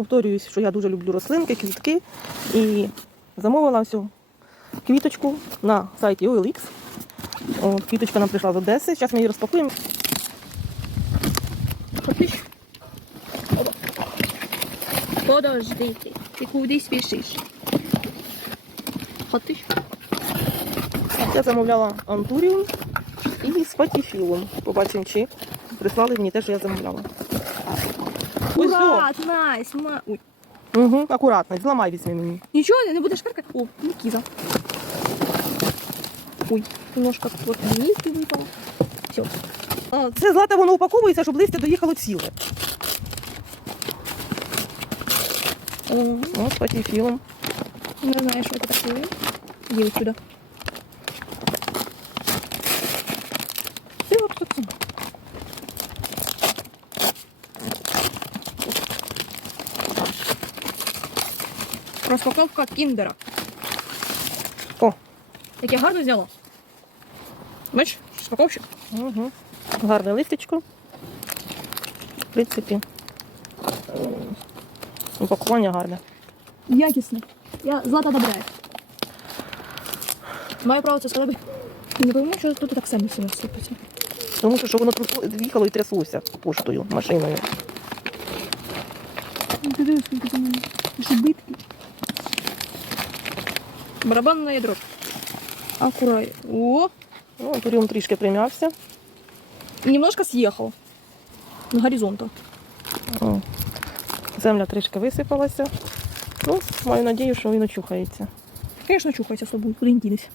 повторююсь, що я дуже люблю рослинки, квітки. І замовила всю квіточку на сайті OLX. От, квіточка нам прийшла з Одеси. Зараз ми її розпакуємо. Хотиш? Опа. Подожди ти. Куди спішиш? Хотиш? Я замовляла антуріум і спатіфілум. Побачимо, чи прислали мені те, що я замовляла. Ось Ура, найс. Ой. Угу, акуратно, зламай візьми мені. Нічого, не будеш каркати? О, Нікіза. Ой, немножко вот листья выпало. Все. Це злата воно упаковується, щоб листя доїхало ціле. м, О, спатіфілум. не знаю, что это такое. Иди вот Розпаковка кіндера. О, Як я гарно взяла. Бачиш, розпаковщик. угу. гарне листячко. В принципі, упакування гарне. Якісно. Я злата добрая. Маю право це сказати. Не пойму, що тут так само все сипеться. Тому що, що воно їхало і тряслося поштою, машиною. Дивись, скільки там битки. Барабанна ядро. Аккурай. О, Ну, антуріум трішки прим'явся. немножко съехал. На горизонту. О, Земля трішки висипалася. Ну, маю надію, що він очухається. Звісно, чухається з тобою, куди не дінешся.